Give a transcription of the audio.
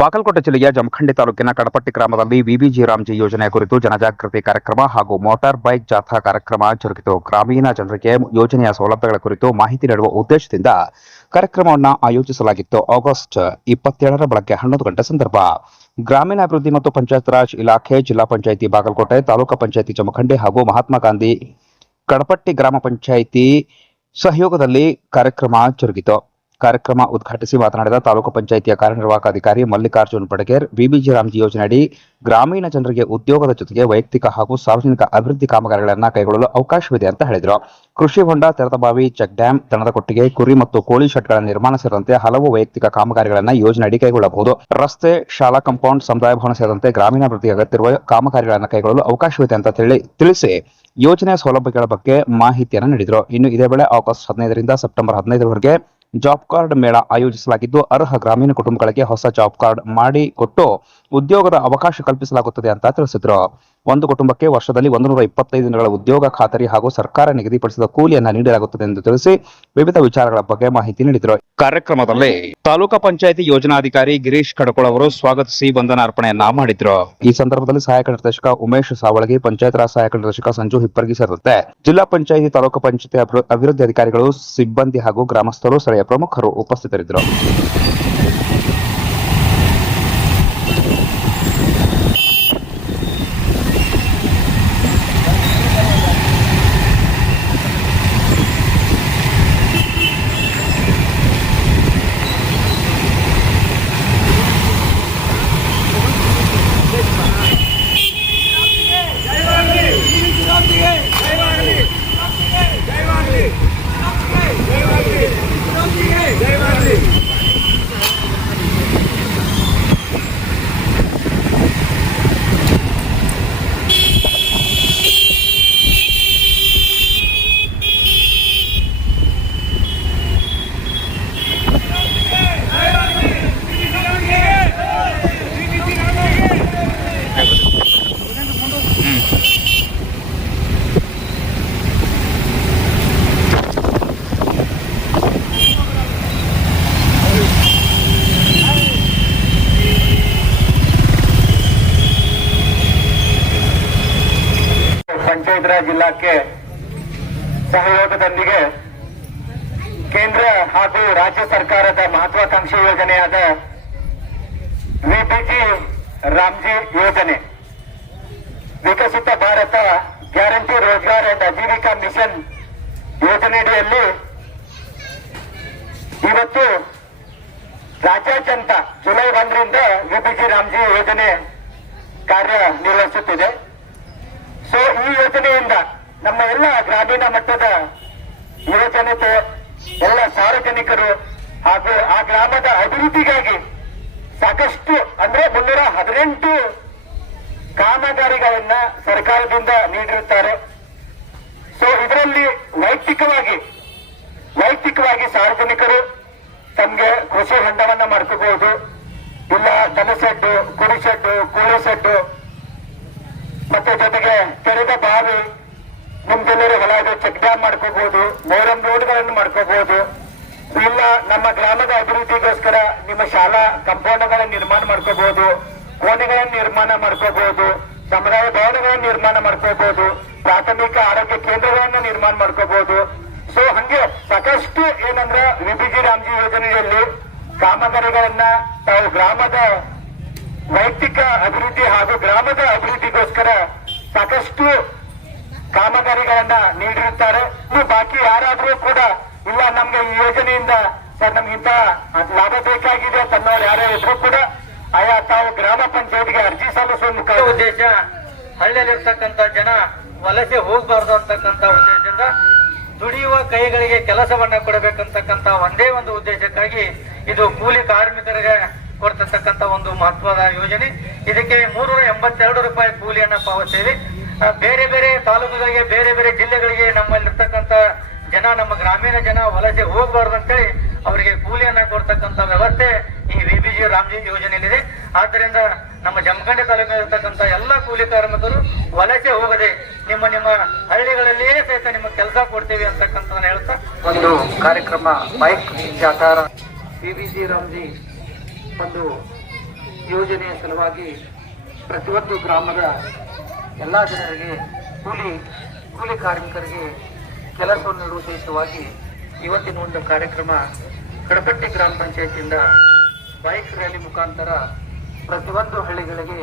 ಬಾಗಲಕೋಟೆ ಜಿಲ್ಲೆಯ ಜಮಖಂಡಿ ತಾಲೂಕಿನ ಕಡಪಟ್ಟಿ ಗ್ರಾಮದಲ್ಲಿ ವಿಬಿಜಿ ರಾಮ್ಜಿ ಯೋಜನೆ ಕುರಿತು ಜನಜಾಗೃತಿ ಕಾರ್ಯಕ್ರಮ ಹಾಗೂ ಮೋಟಾರ್ ಬೈಕ್ ಜಾಥಾ ಕಾರ್ಯಕ್ರಮ ಜರುಗಿತು. ಗ್ರಾಮೀಣ ಜನರಿಗೆ ಯೋಜನೆಯ ಸೌಲಭ್ಯಗಳ ಕುರಿತು ಮಾಹಿತಿ ನೀಡುವ ಉದ್ದೇಶದಿಂದ ಕಾರ್ಯಕ್ರಮವನ್ನು ಆಯೋಜಿಸಲಾಗಿತ್ತು. ಆಗಸ್ಟ್ 27 ಬೆಳಗ್ಗೆ 11 ಗಂಟೆ ಸಂದರ್ಭ ಗ್ರಾಮೀಣಾಭಿವೃದ್ಧಿ ಮತ್ತು ಪಂಚಾಯತ್ ರಾಜ್ ಇಲಾಖೆ, ಜಿಲ್ಲಾ ಪಂಚಾಯಿತಿ ಬಾಗಲಕೋಟೆ, ತಾಲೂಕು ಪಂಚಾಯಿತಿ ಜಮಖಂಡಿ ಹಾಗೂ ಮಹಾತ್ಮ ಗಾಂಧಿ ಕಡಪಟ್ಟಿ ಗ್ರಾಮ ಪಂಚಾಯಿತಿ ಸಹಯೋಗದಲ್ಲಿ ಕಾರ್ಯಕ್ರಮ ಜರುಗಿತು. ಕಾರ್ಯಕ್ರಮ ಉದ್ಘಾಟಿಸಿ ಮಾತನಾಡಿದ ತಾಲೂಕು ಪಂಚಾಯಿತಿಯ ಕಾರ್ಯನಿರ್ವಾಹಕ ಅಧಿಕಾರಿ ಮಲ್ಲಿಕಾರ್ಜುನ್ ಬಡಗೇರ್, ವಿಬಿಜಿ ರಾಮ್ಜಿ ಯೋಜನೆಯಡಿ ಗ್ರಾಮೀಣ ಜನರಿಗೆ ಉದ್ಯೋಗದ ಜೊತೆಗೆ ವೈಯಕ್ತಿಕ ಹಾಗೂ ಸಾರ್ವಜನಿಕ ಅಭಿವೃದ್ಧಿ ಕಾಮಗಾರಿಗಳನ್ನು ಕೈಗೊಳ್ಳಲು ಅವಕಾಶವಿದೆ ಅಂತ ಹೇಳಿದರು. ಕೃಷಿ ಹೊಂಡ, ತೆರೆದಬಾವಿ, ಚೆಕ್ ಡ್ಯಾಂ, ದನದ ಕೊಟ್ಟಿಗೆ, ಕುರಿ ಮತ್ತು ಕೋಳಿ ಶೆಡ್ಗಳ ನಿರ್ಮಾಣ ಸೇರಿದಂತೆ ಹಲವು ವೈಯಕ್ತಿಕ ಕಾಮಗಾರಿಗಳನ್ನು ಯೋಜನೆಯಡಿ ಕೈಗೊಳ್ಳಬಹುದು. ರಸ್ತೆ, ಶಾಲಾ ಕಾಂಪೌಂಡ್, ಸಮುದಾಯ ಭವನ ಸೇರಿದಂತೆ ಗ್ರಾಮೀಣಾಭಿವೃದ್ಧಿ ಅಗತ್ಯವಿರುವ ಕಾಮಗಾರಿಗಳನ್ನು ಕೈಗೊಳ್ಳಲು ಅವಕಾಶವಿದೆ ಅಂತ ತಿಳಿಸಿ ಯೋಜನೆಯ ಸೌಲಭ್ಯಗಳ ಬಗ್ಗೆ ಮಾಹಿತಿಯನ್ನು ನೀಡಿದರು. ಇನ್ನು ಇದೇ ವೇಳೆ ಆಗಸ್ಟ್ 15 ರಿಂದ ಸೆಪ್ಟೆಂಬರ್ 15ರವರೆಗೆ ಜಾಬ್ ಕಾರ್ಡ್ ಮೇಳ ಆಯೋಜಿಸಲಾಗಿದ್ದು, ಅರ್ಹ ಗ್ರಾಮೀಣ ಕುಟುಂಬಗಳಿಗೆ ಹೊಸ ಜಾಬ್ ಕಾರ್ಡ್ ಮಾಡಿಕೊಟ್ಟು ಉದ್ಯೋಗದ ಅವಕಾಶ ಕಲ್ಪಿಸಲಾಗುತ್ತದೆ ಅಂತ ತಿಳಿಸಿದರು. ಒಂದು ಕುಟುಂಬಕ್ಕೆ ವರ್ಷದಲ್ಲಿ 125 ದಿನಗಳ ಉದ್ಯೋಗ ಖಾತರಿ ಹಾಗೂ ಸರ್ಕಾರ ನಿಗದಿಪಡಿಸಿದ ಕೂಲಿಯನ್ನು ನೀಡಲಾಗುತ್ತದೆ ಎಂದು ತಿಳಿಸಿ ವಿವಿಧ ವಿಚಾರಗಳ ಬಗ್ಗೆ ಮಾಹಿತಿ ನೀಡಿದರು. ಕಾರ್ಯಕ್ರಮದಲ್ಲಿ ತಾಲೂಕು ಪಂಚಾಯಿತಿ ಯೋಜನಾಧಿಕಾರಿ ಗಿರೀಶ್ ಕಡಕೋಳ ಅವರು ಸ್ವಾಗತಿಸಿ ವಂದನಾರ್ಪಣೆಯನ್ನ ಮಾಡಿದ್ರು. ಈ ಸಂದರ್ಭದಲ್ಲಿ ಸಹಾಯಕ ನಿರ್ದೇಶಕ ಉಮೇಶ್ ಸಾವಳಗಿ, ಪಂಚಾಯತ್ ರಾಜ್ ಸಹಾಯಕ ನಿರ್ದೇಶಕ ಸಂಜು ಹಿಪ್ಪರ್ಗಿ ಸೇರಿದಂತೆ ಜಿಲ್ಲಾ ಪಂಚಾಯಿತಿ, ತಾಲೂಕು ಪಂಚಾಯಿತಿ ಅಭಿವೃದ್ಧಿ ಅಧಿಕಾರಿಗಳು, ಸಿಬ್ಬಂದಿ ಹಾಗೂ ಗ್ರಾಮಸ್ಥರು, ಸ್ಥಳೀಯ ಪ್ರಮುಖರು ಉಪಸ್ಥಿತರಿದ್ದರು. ಪಂಚಾಯತ್ ರಾಜ್ ಇಲಾಖೆ ಸಹಯೋಗದೊಂದಿಗೆ ಕೇಂದ್ರ ಹಾಗೂ ರಾಜ್ಯ ಸರ್ಕಾರದ ಮಹತ್ವಾಕಾಂಕ್ಷಿ ಯೋಜನೆಯಾದ ವಿಬಿಜಿ ರಾಮ್ಜಿ ಯೋಜನೆ, Viksit Bharat guarantee Rozgar and Ajeevika mission ಯೋಜನೆಯಡಿಯಲ್ಲಿ ಇವತ್ತು ರಾಜ್ಯಾದ್ಯಂತ ಜುಲೈ 1ರಿಂದ ವಿಬಿಜಿ ರಾಮ್ಜಿ ಯೋಜನೆ ಕಾರ್ಯನಿರ್ವಹಿಸುತ್ತಿದೆ. ಸೊ ಈ ಯೋಜನೆಯಿಂದ ನಮ್ಮ ಎಲ್ಲ ಗ್ರಾಮೀಣ ಮಟ್ಟದ ಯುವಜನತೆ, ಎಲ್ಲ ಸಾರ್ವಜನಿಕರು ಹಾಗೂ ಆ ಗ್ರಾಮದ ಅಭಿವೃದ್ಧಿಗಾಗಿ ಸಾಕಷ್ಟು ಅಂದ್ರೆ 318 ಕಾಮಗಾರಿಗಳನ್ನ ಸರ್ಕಾರದಿಂದ ನೀಡಿರುತ್ತಾರೆ. ಸೊ ಇದರಲ್ಲಿ ವೈಯಕ್ತಿಕವಾಗಿ ಸಾರ್ವಜನಿಕರು ತಮಗೆ ಕೃಷಿ ಹೊಂಡವನ್ನ ಮಾಡ್ಕೋಬಹುದು, ಇಲ್ಲ ದನ ಶೆಡ್ಡು, ಕುರಿ ಶೆಡ್ಡು, ಕೋಳಿ ಶೆಡ್ಡು, ಮತ್ತೆ ಜೊತೆಗೆ ತೆರೆದ ಬಾವಿ, ನಿಮ್ದೆಲ್ಲರೂ ಹೊಲ ಚೆಕ್ ಡ್ಯಾಮ್ ಮಾಡ್ಕೋಬಹುದು, ಮೋರಂ ರೋಡ್ಗಳನ್ನು ಮಾಡ್ಕೋಬಹುದು, ಇಲ್ಲ ನಮ್ಮ ಗ್ರಾಮದ ಅಭಿವೃದ್ಧಿಗೋಸ್ಕರ ನಿಮ್ಮ ಶಾಲಾ ಕಾಂಪೌಂಡ್ಗಳನ್ನು ನಿರ್ಮಾಣ ಮಾಡ್ಕೋಬಹುದು, ಕೋಣೆಗಳನ್ನು ನಿರ್ಮಾಣ ಮಾಡ್ಕೋಬಹುದು, ಸಮುದಾಯ ಭವನಗಳನ್ನು ನಿರ್ಮಾಣ ಮಾಡ್ಕೋಬಹುದು, ಪ್ರಾಥಮಿಕ ಆರೋಗ್ಯ ಕೇಂದ್ರಗಳನ್ನು ನಿರ್ಮಾಣ ಮಾಡ್ಕೋಬಹುದು. ಸೊ ಹಂಗೆ ಸಾಕಷ್ಟು ಏನಂದ್ರೆ ವಿಬಿಜಿ ರಾಮ್ಜಿ ಯೋಜನೆಯಲ್ಲಿ ಕಾಮಗಾರಿಗಳನ್ನ ತಾವು ಗ್ರಾಮದ ವೈಯಕ್ತಿಕ ಅಭಿವೃದ್ಧಿ ಹಾಗೂ ಗ್ರಾಮದ ಅಭಿವೃದ್ಧಿಗೋಸ್ಕರ ಸಾಕಷ್ಟು ಕಾಮಗಾರಿಗಳನ್ನ ನೀಡಿರುತ್ತಾರೆ. ಬಾಕಿ ಯಾರಾದ್ರೂ ಕೂಡ ಇಲ್ಲ ನಮ್ಗೆ ಈ ಯೋಜನೆಯಿಂದ ಸರ್ ನಮ್ಗಿಂತ ಲಾಭ ಬೇಕಾಗಿದೆ ತನ್ನವ್ರು ಯಾರೇ ಇದ್ರು ಕೂಡ ಆಯಾ ತಾವು ಗ್ರಾಮ ಪಂಚಾಯತ್ಗೆ ಅರ್ಜಿ ಸಲ್ಲಿಸುವ ಮುಖ ಉದ್ದೇಶ ಹಳ್ಳಿಯಲ್ಲಿರ್ತಕ್ಕಂಥ ಜನ ವಲಸೆ ಹೋಗಬಾರ್ದು ಅಂತಕ್ಕಂಥ ಉದ್ದೇಶದಿಂದ ದುಡಿಯುವ ಕೈಗಳಿಗೆ ಕೆಲಸವನ್ನ ಕೊಡಬೇಕಂತಕ್ಕಂಥ ಒಂದೇ ಒಂದು ಉದ್ದೇಶಕ್ಕಾಗಿ ಇದು ಕೂಲಿ ಕಾರ್ಮಿಕರಿಗೆ ಕೊಡ್ತಕ್ಕಂಥ ಒಂದು ಮಹತ್ವದ ಯೋಜನೆ. ಇದಕ್ಕೆ 382 ರೂಪಾಯಿ ಕೂಲಿಯನ್ನ ಪಾವತಿಸಿ ಬೇರೆ ಬೇರೆ ತಾಲೂಕುಗಳಿಗೆ, ಬೇರೆ ಬೇರೆ ಜಿಲ್ಲೆಗಳಿಗೆ ನಮ್ಮಲ್ಲಿರ್ತಕ್ಕಂಥ ಜನ, ನಮ್ಮ ಗ್ರಾಮೀಣ ಜನ ವಲಸೆ ಹೋಗಬಾರ್ದು ಅಂತೇಳಿ ಅವರಿಗೆ ಕೂಲಿಯನ್ನ ಕೊಡ್ತಕ್ಕಂಥ ವ್ಯವಸ್ಥೆ ಈ ವಿಬಿಜಿ ರಾಮ್ಜಿ ಯೋಜನೆಯಲ್ಲಿದೆ. ಆದ್ದರಿಂದ ನಮ್ಮ ಜಮಖಂಡಿ ತಾಲೂಕಿನಲ್ಲಿರ್ತಕ್ಕಂಥ ಎಲ್ಲ ಕೂಲಿ ಕಾರ್ಮಿಕರು ವಲಸೆ ಹೋಗದೆ ನಿಮ್ಮ ಹಳ್ಳಿಗಳಲ್ಲಿಯೇ ಸಹಿತ ನಿಮ್ಮ ಕೆಲಸ ಕೊಡ್ತೀವಿ ಅಂತಕ್ಕಂಥ ಹೇಳ್ತಾ ಒಂದು ಕಾರ್ಯಕ್ರಮ ಬೈಕ್ ಜಾಥಾ ವಿಬಿಜಿ ರಾಮ್ಜಿ ಒಂದು ಯೋಜನೆಯ ಸಲುವಾಗಿ ಪ್ರತಿಯೊಂದು ಗ್ರಾಮದ ಎಲ್ಲ ಜನರಿಗೆ ಕೂಲಿ ಕಾರ್ಮಿಕರಿಗೆ ಕೆಲಸವನ್ನು ನೀಡುವ ಉದ್ದೇಶವಾಗಿ ಇವತ್ತಿನ ಒಂದು ಕಾರ್ಯಕ್ರಮ ಕಡಪಟ್ಟಿ ಗ್ರಾಮ ಪಂಚಾಯತಿಯಿಂದ ಬೈಕ್ ರ್ಯಾಲಿ ಮುಖಾಂತರ ಪ್ರತಿಯೊಂದು ಹಳ್ಳಿಗಳಿಗೆ